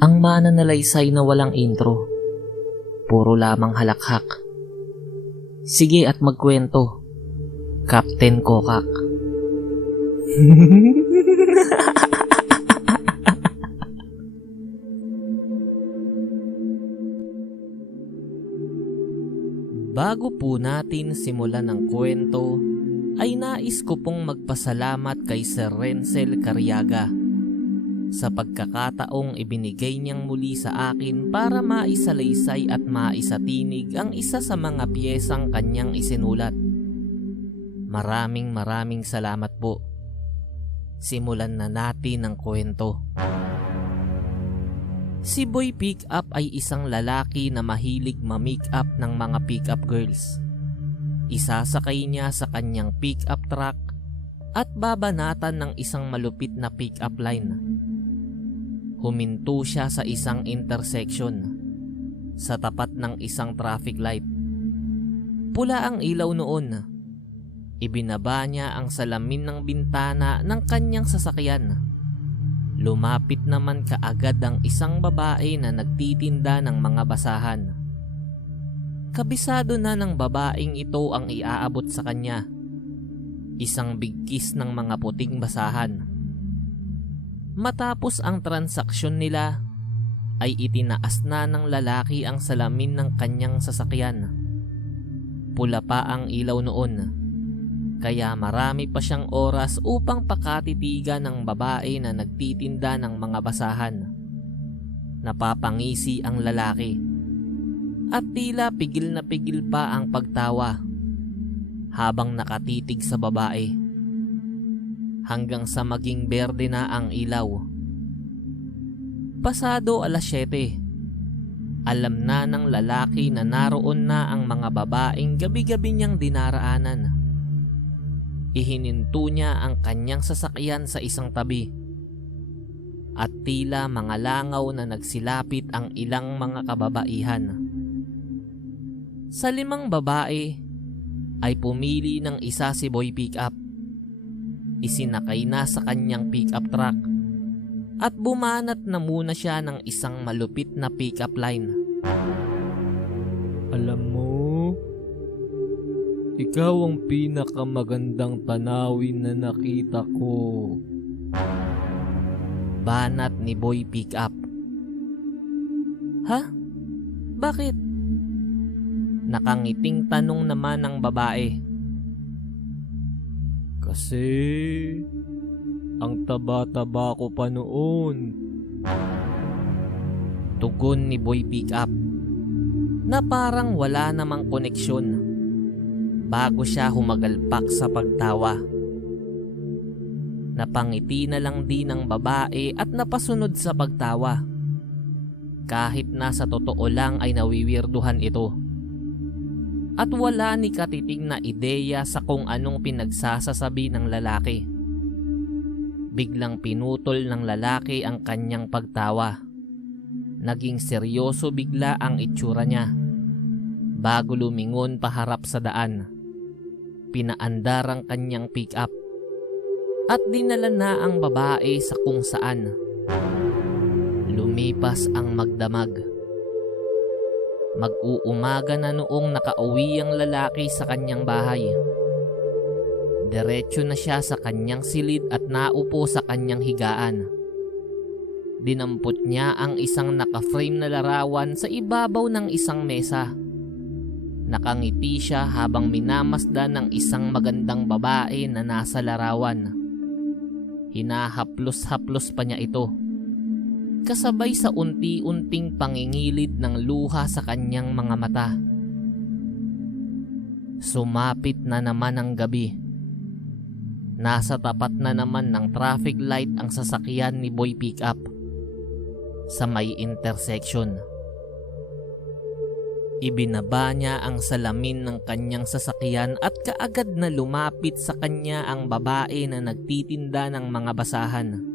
Ang mananalaysay na walang intro. Puro lamang halakhak. Sige at magkwento, Captain Kokak. Bago po natin simulan ang kwento, ay nais ko pong magpasalamat kay Sir Renzel Cariaga sa pagkakataong ibinigay niyang muli sa akin para maisalaysay at maisatinig ang isa sa mga piyesang kanyang isinulat. Maraming salamat po. Simulan na natin ang kwento. Si Boy Pickup ay isang lalaki na mahilig ma-make-up ng mga pick-up girls. Isasakay niya sa kanyang pick-up truck at babanatan ng isang malupit na pick-up line. Huminto siya sa isang intersection sa tapat ng isang traffic light. Pula ang ilaw noon. Ibinaba niya ang salamin ng bintana ng kanyang sasakyan. Lumapit naman kaagad ang isang babae na nagtitinda ng mga basahan. Kabisado na ng babaeng ito ang iaabot sa kanya. Isang bigkis ng mga puting basahan. Matapos ang transaksyon nila, ay itinaas na ng lalaki ang salamin ng kanyang sasakyan. Pula pa ang ilaw noon. Kaya marami pa siyang oras upang pakatitigan ng babae na nagtitinda ng mga basahan. Napapangisi ang lalaki. At tila pigil na pigil pa ang pagtawa habang nakatitig sa babae. Hanggang sa maging berde na ang ilaw. Pasado 7:00. Alam na ng lalaki na naroon na ang mga babaeng gabi-gabi niyang dinaraanan. Ihininto niya ang kanyang sasakyan sa isang tabi. At tila mga langaw na nagsilapit ang ilang mga kababaihan. Sa 5 babae ay pumili ng isa si Boy Pickup. Isinakay na sa kanyang pickup truck at bumanat na muna siya ng isang malupit na pickup line. Alam mo, ikaw ang pinakamagandang tanawin na nakita ko. Banat ni Boy Pickup. Ha? Bakit? Nakangiting tanong naman ng babae. Kasi ang taba-taba ko pa noon. Tugon ni Boy Pickup na parang wala namang koneksyon bago siya humagalpak sa pagtawa. Napangiti na lang din ng babae at napasunod sa pagtawa. Kahit na sa totoo lang ay nawiwirduhan ito. At wala ni katiting na ideya sa kung anong pinagsasasabi ng lalaki. Biglang pinutol ng lalaki ang kanyang pagtawa. Naging seryoso bigla ang itsura niya. Bago lumingon paharap sa daan, pinaandar ang kanyang pick-up at dinala na ang babae sa kung saan. Lumipas ang magdamag. Mag-uumaga na noong nakauwi ang lalaki sa kanyang bahay. Diretso na siya sa kanyang silid at naupo sa kanyang higaan. Dinampot niya ang isang naka-frame na larawan sa ibabaw ng isang mesa. Nakangiti siya habang minamasdan ng isang magandang babae na nasa larawan. Hinahaplos-haplos pa niya ito. Kasabay sa unti-unting pangingilid ng luha sa kanyang mga mata. Sumapit na naman ang gabi. Nasa tapat na naman ng traffic light ang sasakyan ni Boy Pickup sa may intersection. Ibinaba niya ang salamin ng kanyang sasakyan at kaagad na lumapit sa kanya ang babae na nagtitinda ng mga basahan.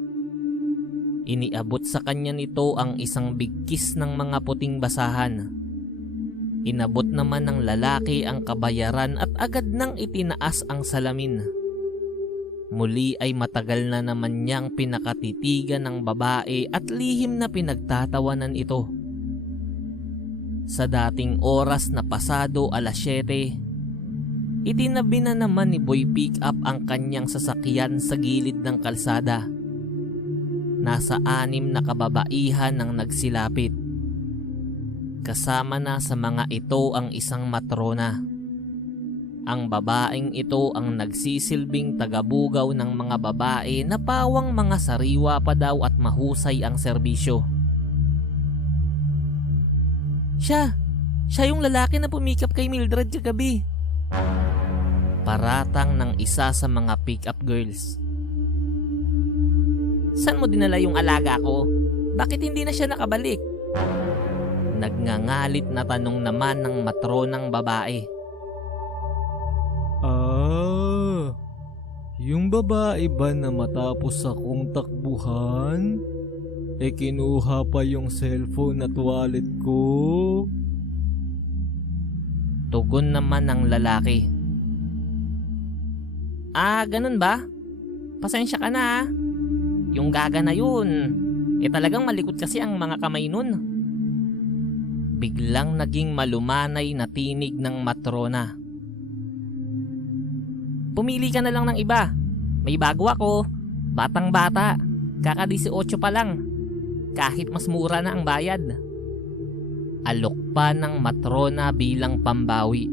Iniabot sa kanya nito ang isang bigkis ng mga puting basahan. Inabot naman ng lalaki ang kabayaran at agad nang itinaas ang salamin. Muli ay matagal na naman niyang pinakatitigan ng babae at lihim na pinagtatawanan ito. Sa dating oras na pasado 7:00, itinabi na naman ni Boy Pickup ang kanyang sasakyan sa gilid ng kalsada. Nasa 6 na kababaihan ang nagsilapit. Kasama na sa mga ito ang isang matrona. Ang babaeng ito ang nagsisilbing tagabugaw ng mga babae na pawang mga sariwa pa daw at mahusay ang serbisyo. Siya yung lalaki na pumikap kay Mildred kagabi. Paratang ng isa sa mga pick-up girls. Saan mo dinala yung alaga ko? Bakit hindi na siya nakabalik? Nagngangalit na tanong naman ng matronang babae. Yung babae ba na matapos akong takbuhan? Kinuha pa yung cellphone at wallet ko? Tugon naman ng lalaki. Ganun ba? Pasensya ka na. Yung gaga na yun, talagang malikot kasi ang mga kamay nun. Biglang naging malumanay na tinig ng matrona. Pumili ka na lang ng iba. May bago ako. Batang bata. Kaka-18 pa lang. Kahit mas mura na ang bayad. Alok pa ng matrona bilang pambawi.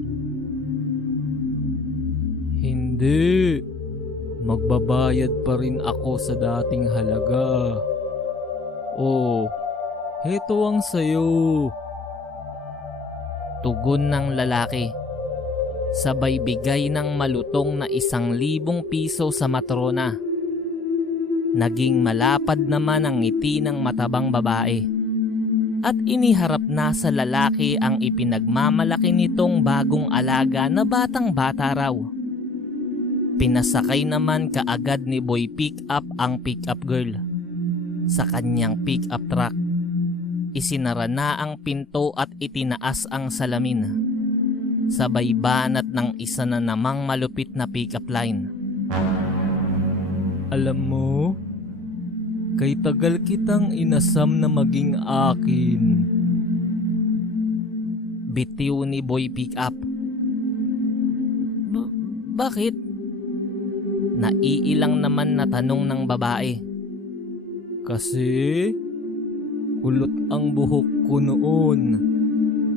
Hindi. Magbabayad pa rin ako sa dating halaga. Heto ang sayo. Tugon ng lalaki. Sabay bigay ng malutong na 1,000 piso sa matrona. Naging malapad naman ang ngiti ng matabang babae. At iniharap na sa lalaki ang ipinagmamalaki nitong bagong alaga na batang-bata raw. Pinasakay naman kaagad ni Boy Pickup ang pick-up girl sa kanyang pick-up truck. Isinara na ang pinto at itinaas ang salamin. Sabay banat ng isa na namang malupit na pick-up line. Alam mo, kay tagal kitang inasam na maging akin. Bitiw ni Boy Pickup. Bakit? Naiilang naman na tanong ng babae. Kasi kulot ang buhok ko noon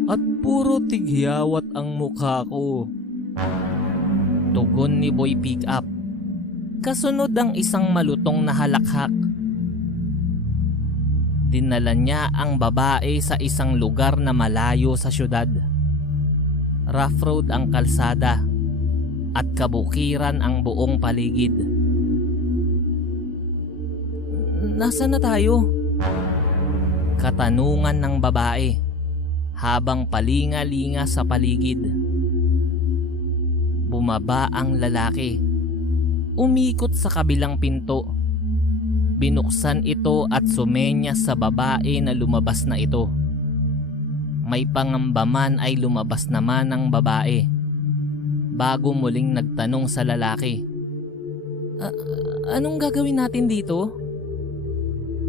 at puro tigyawat ang mukha ko. Tugon ni Boy Pickup. Kasunod ang isang malutong na halakhak. Dinala niya ang babae sa isang lugar na malayo sa syudad. Rough road ang kalsada at kabukiran ang buong paligid. Nasaan na tayo? Katanungan ng babae habang palinga-linga sa paligid. Bumaba ang lalaki. Umikot sa kabilang pinto. Binuksan ito at sumenya sa babae na lumabas na ito. May pangamba man ay lumabas naman ng babae. Bago muling nagtanong sa lalaki. Anong gagawin natin dito?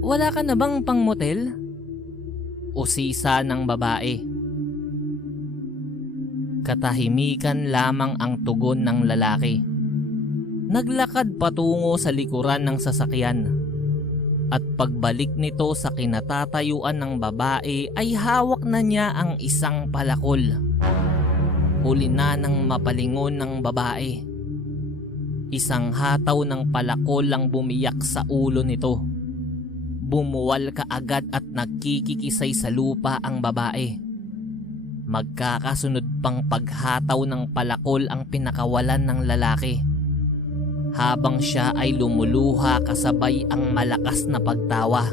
Wala ka na bang pang motel? Usisa ng babae. Katahimikan lamang ang tugon ng lalaki. Naglakad patungo sa likuran ng sasakyan. At pagbalik nito sa kinatatayuan ng babae ay hawak na niya ang isang palakol. Huli na ng mapalingon ng babae. Isang hataw ng palakol ang bumiyak sa ulo nito. Bumuwal kaagad at nagkikikisay sa lupa ang babae. Magkakasunod pang paghataw ng palakol ang pinakawalan ng lalaki. Habang siya ay lumuluha kasabay ang malakas na pagtawa.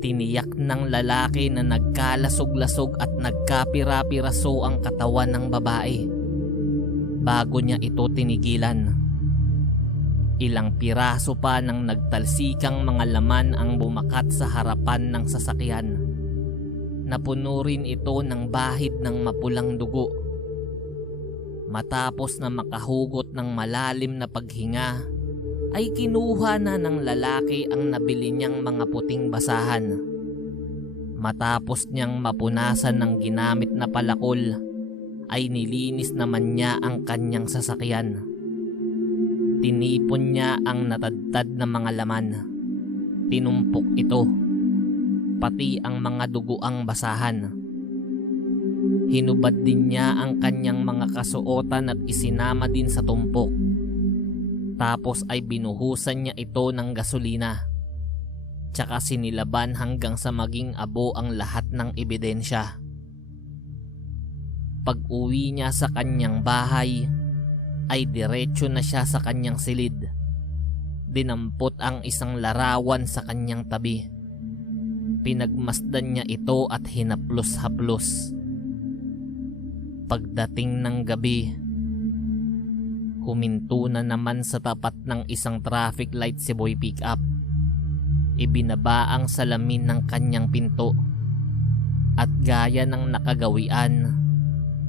Tiniyak ng lalaki na nagkalasog-lasog at nagkapira-piraso ang katawan ng babae. Bago niya ito tinigilan. Ilang piraso pa ng nagtalsikang mga laman ang bumakat sa harapan ng sasakyan. Napuno rin ito ng bahid ng mapulang dugo. Matapos na makahugot ng malalim na paghinga, ay kinuha na ng lalaki ang nabili niyang mga puting basahan. Matapos niyang mapunasan ng ginamit na palakol, ay nilinis naman niya ang kanyang sasakyan. Tinipon niya ang natadtad na mga laman. Tinumpok ito, pati ang mga duguang basahan. Hinubad din niya ang kanyang mga kasuotan at isinama din sa tumpok. Tapos ay binuhusan niya ito ng gasolina. Tsaka sinilaban hanggang sa maging abo ang lahat ng ebidensya. Pag-uwi niya sa kanyang bahay, ay diretso na siya sa kanyang silid. Dinampot ang isang larawan sa kanyang tabi. Pinagmasdan niya ito at hinaplos-haplos. Pagdating ng gabi, huminto na naman sa tapat ng isang traffic light si Boy Pickup. Ibinaba ang salamin ng kanyang pinto. At gaya ng nakagawian,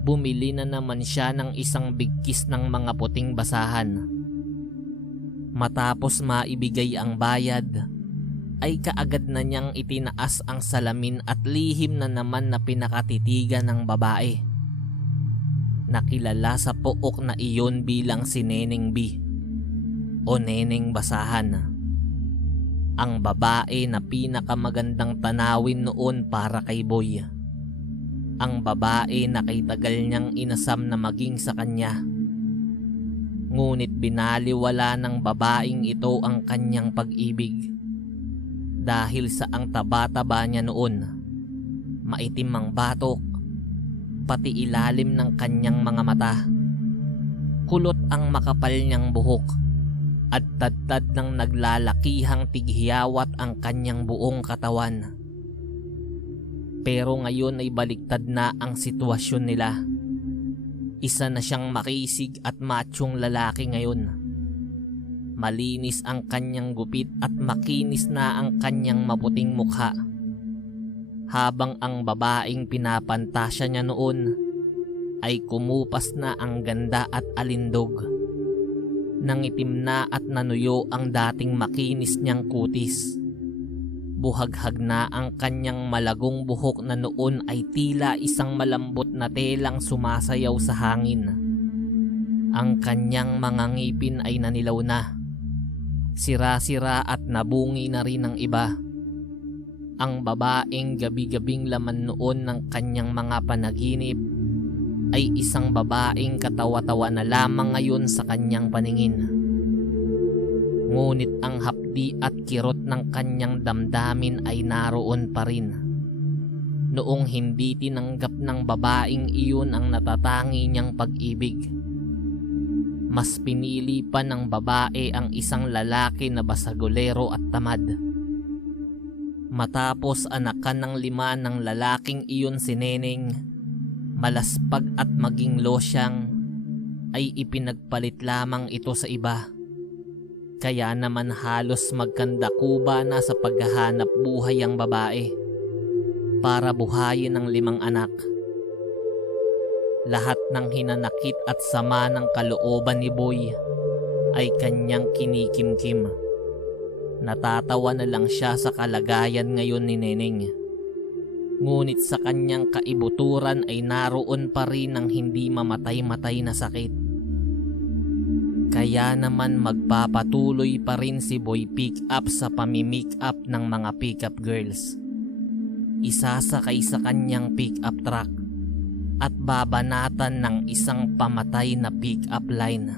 bumili na naman siya ng isang bigkis ng mga puting basahan. Matapos maibigay ang bayad, ay kaagad na niyang itinaas ang salamin at lihim na naman na pinakatitigan ng babae. Nakilala sa pook na iyon bilang si Neneng B o Neneng Basahan. Ang babae na pinakamagandang tanawin noon para kay Boy. Ang babae na kay tagal niyang inasam na maging sa kanya. Ngunit binaliwala ng babaeng ito ang kanyang pag-ibig. Dahil sa ang taba-taba niya noon, maitim ang batok, pati ilalim ng kanyang mga mata. Kulot ang makapal niyang buhok at tadtad ng naglalakihang tighiyawat ang kanyang buong katawan. Pero ngayon ay baliktad na ang sitwasyon nila. Isa na siyang makisig at machong lalaki ngayon. Malinis ang kanyang gupit at makinis na ang kanyang maputing mukha. Habang ang babaeng pinapantasya niya noon ay kumupas na ang ganda at alindog. Nangitim na at nanuyo ang dating makinis niyang kutis. Buhaghag na ang kanyang malagong buhok na noon ay tila isang malambot na telang sumasayaw sa hangin. Ang kanyang mga ngipin ay nanilaw na. Sira-sira at nabungi na rin ng iba. Ang babaeng gabi-gabing laman noon ng kanyang mga panaginip ay isang babaeng katawa-tawa na lamang ngayon sa kanyang paningin. Ngunit ang hapdi at kirot ng kanyang damdamin ay naroon pa rin. Noong hindi tinanggap ng babaeng iyon ang natatangi niyang pag-ibig. Mas pinili pa ng babae ang isang lalaki na basagolero at tamad. Matapos anakan ng 5 ng lalaking iyon si Neneng, malaspag at maging losyang, ay ipinagpalit lamang ito sa iba. Kaya naman halos magkandakuba na sa paghahanap buhay ang babae para buhayin ang 5 anak. Lahat ng hinanakit at sama ng kalooban ni Boy ay kanyang kinikimkim. Natatawa na lang siya sa kalagayan ngayon ni Neneng. Ngunit sa kanyang kaibuturan ay naroon pa rin ang hindi mamatay-matay na sakit. Kaya naman magpapatuloy pa rin si Boy Pickup sa pami-make-up ng mga pickup girls. Isasakay sa kanyang pickup truck at babanatan ng isang pamatay na pick-up line.